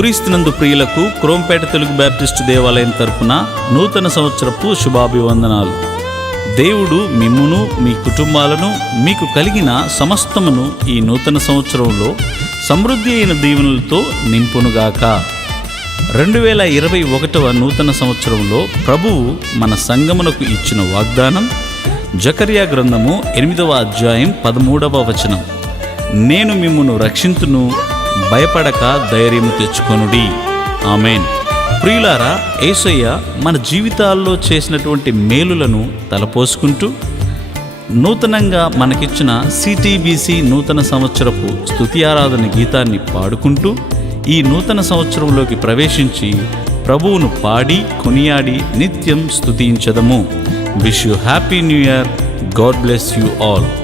క్రీస్తునందు ప్రియులకు క్రోంపేట తెలుగు బ్యాప్టిస్టు దేవాలయం తరపున నూతన సంవత్సరపు శుభాభివందనాలు. దేవుడు మిమ్మును మీ కుటుంబాలను మీకు కలిగిన సమస్తమును ఈ నూతన సంవత్సరంలో సమృద్ధి అయిన దీవెనలతో నింపునుగాక. రెండు వేల ఇరవై ఒకటవ నూతన సంవత్సరంలో ప్రభువు మన సంగమునకు ఇచ్చిన వాగ్దానం జకర్యా గ్రంథము ఎనిమిదవ అధ్యాయం పదమూడవ వచనం. నేను మిమ్మును రక్షింతును భయపడక ధైర్యం తెచ్చుకొనుడి. ఆమెన్. ప్రియులారా ఏసయ్య మన జీవితాల్లో చేసినటువంటి మేలులను తలపోసుకుంటూ నూతనంగా మనకిచ్చిన సిటీబీసీ నూతన సంవత్సరపు స్థుతి ఆరాధన గీతాన్ని పాడుకుంటూ ఈ నూతన సంవత్సరంలోకి ప్రవేశించి ప్రభువును పాడి కొనియాడి నిత్యం స్తుతించదము. Wish you happy new year God bless you all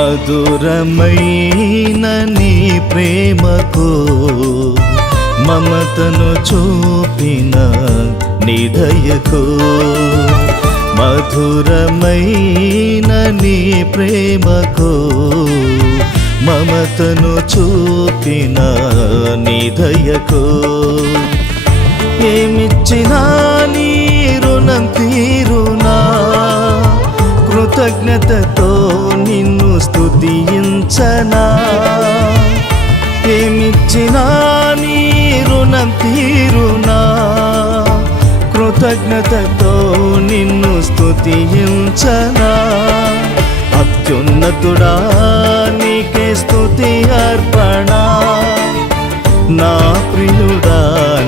మధురమైన నీ ప్రేమకు మమతను చూపిన నిధయకు మధురమైన నీ ప్రేమకు మమతను చూపిన నిధయకు ఏమిచ్చినా నీ రుణం తీరు కృతజ్ఞతతో నిన్ను స్థుతించనా ఏమిచ్చినా నీ రుణం తీరునా. కృతజ్ఞతతో నిన్ను స్థుతించనా అత్యున్నతుడా నీకే స్థుతి అర్పణ. నా ప్రియుడా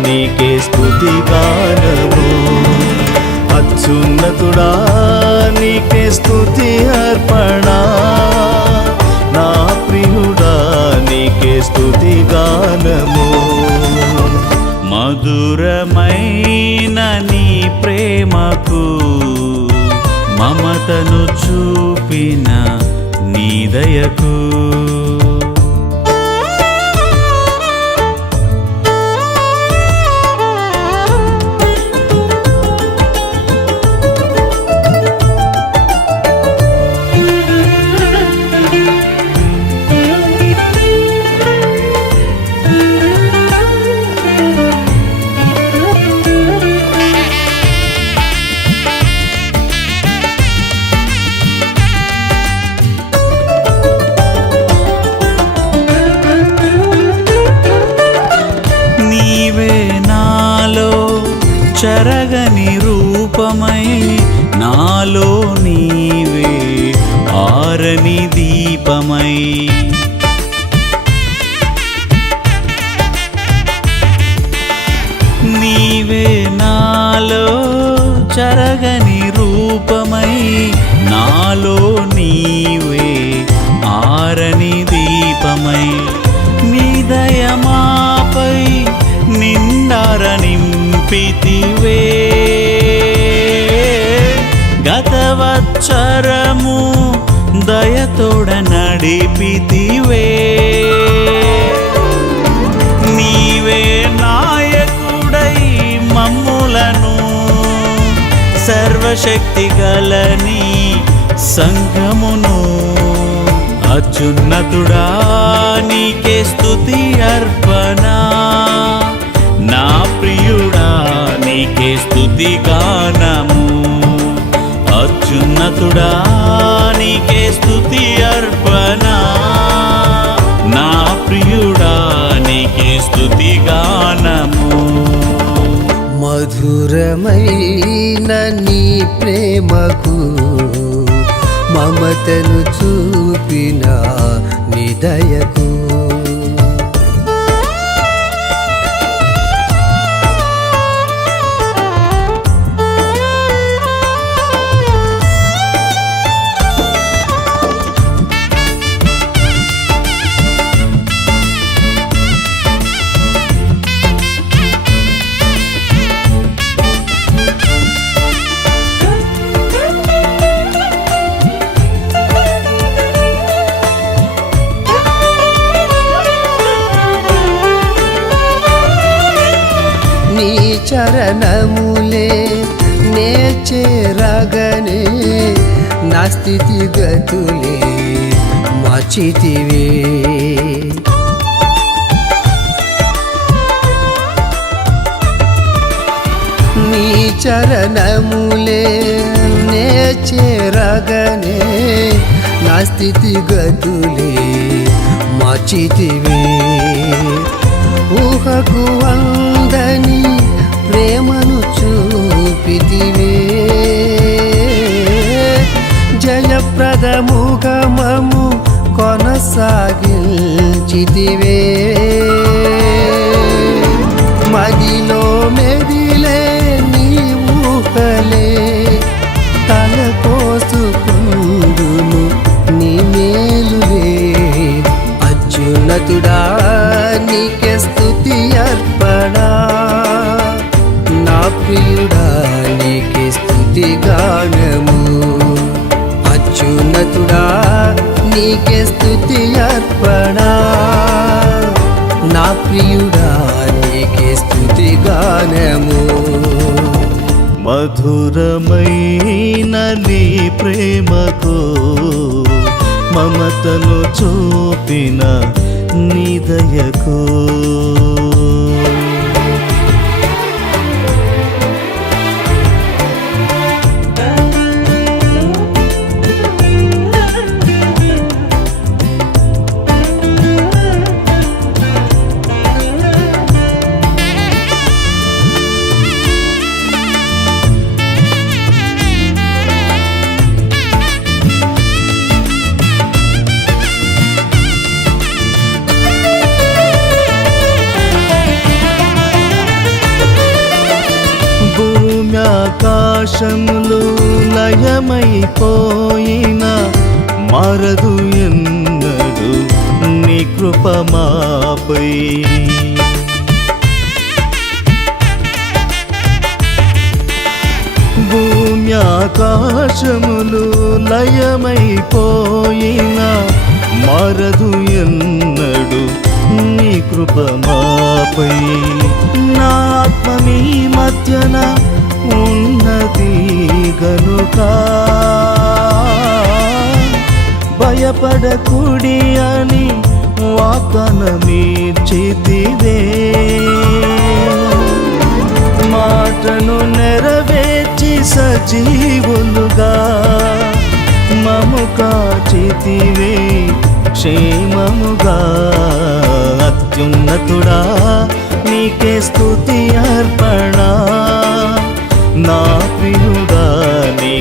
నీకే స్థుతి గానము. అత్యున్నతుడా నీకే స్థుతి అర్పణ. నా ప్రియుడా నీకే స్థుతి గానము. మధురమైన నీ ప్రేమకు మమతను చూపిన నీ దయకు. రూపమై నాలో నీవే ఆరని దీపమై నీ దయమాపై నిండార నింపితివే. గతవచ్చరము దయతోడ నడిపితివే. సర్వశక్తి గలని సంఘమును అత్యున్నతుడా నీకే స్తుతి అర్పణ. నా ప్రియుడా నీకే స్తుతి గానము. అత్యున్నతుడా నీకే స్థుతి మధురమైన నీ ప్రేమకు మమతను చూపిన నిదయకు స్థితి గతులే మచితివే నీ చరణములే నే చేరగనే నా స్థితి గతులే మచితివే ఊహకు అందని ప్రేమను చూపితివే. గమము కొనసాగించితివే. మగిలో మెదిలే నీకే స్థుతి అర్పణ. నా ప్రియుడా నీకే స్థుతి గానము. మధురమైన నీ ప్రేమకు మమతను చూపిన నిదయకు ఆకాశములు లయమైపోయిన మరదు ఎన్నడు నీ కృపమాపై భూమి ఆకాశములు లయమైపోయిన మరదు ఎన్నడు నీ కృపమాపై నా ఆత్మ మీ మధ్యన ఉన్నది గనుక భయపడకుడి అని వాకన మీర్చితివే. మాటను నెరవేర్చి సజీవులుగా మము కాచితివే క్షేమముగా అత్యున్నతుడా నీకే స్తుతి అర్పణా.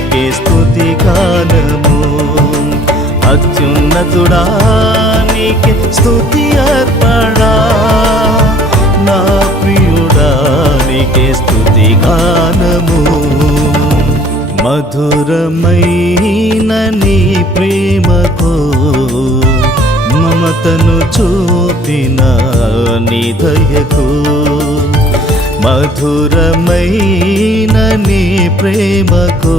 నీకే స్థుతి గానము. అత్యున్నతుడా నీకే స్థుతి అర్పణ. నా ప్రియుడా నీకే స్థుతి గానము. మధురమైన నీ ప్రేమకు మమతను చూపిన నీ దయకు. మధురమైన నీ ప్రేమకు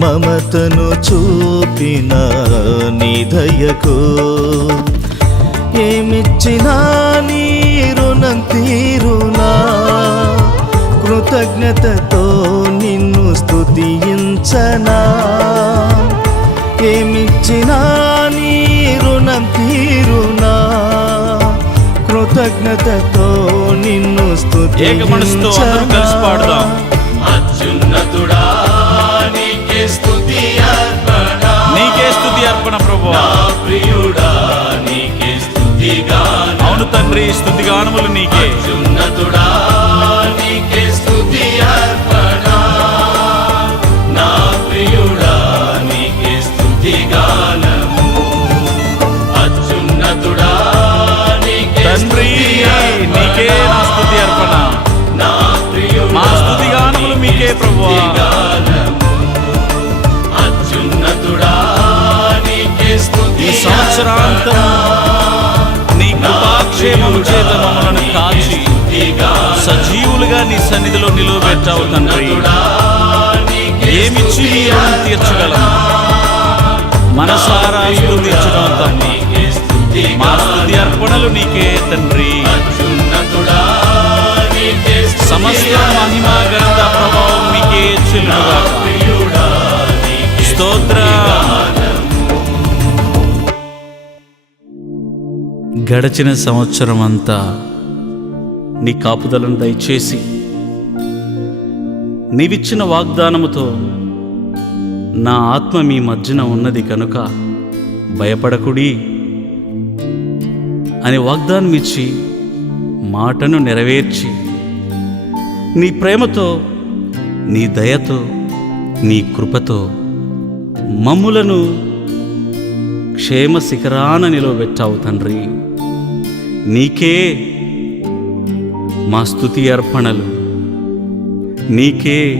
మమతను చూపిన నీ దయకు. ఏమిచ్చినా నీ రుణం తీరునా? కృతజ్ఞతతో నిన్ను స్థుతించనా ఏమిచ్చినా నీ రుణం తీరునా? కృతజ్ఞతతో ఏక మనసుతో అందరూ కలిసి పాడుదాం. అత్యున్నతుడా నీకే స్తుతి అర్పణ. నీకే స్తుతి అర్పణ ప్రభు. ప్రియుడా నీకే స్తుతి గానం అవును తండ్రి స్తుతి గానములు నీకే ప్రభువా ఈ సంవత్సరాంతం నీ కృపాక్షేమము చేత మమ్మలను కాచి సజీవులుగా నీ సన్నిధిలో నిలువబెట్టావు తండ్రి. ఏమిచ్చి నీ రుణం తీర్చగలం? మనసారా స్తుతించడం తప్ప మా స్తుతి అర్పణలు నీకే తండ్రి. గడచిన సంవత్సరం అంతా నీ కాపుదలను దయచేసి నీవిచ్చిన వాగ్దానముతో నా ఆత్మ మీ మధ్యన ఉన్నది కనుక భయపడకుడి అని వాగ్దానం ఇచ్చి మాటను నెరవేర్చి నీ ప్రేమతో నీ దయతో నీ కృపతో మమ్ములను క్షేమ శిఖరాన నిలవబెట్టావు తండ్రి. నీకే మా స్థుతి అర్పణలు. నీకే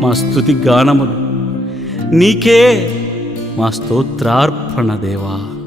మా స్థుతి గానములు. నీకే మా స్తోత్రార్పణ దేవా.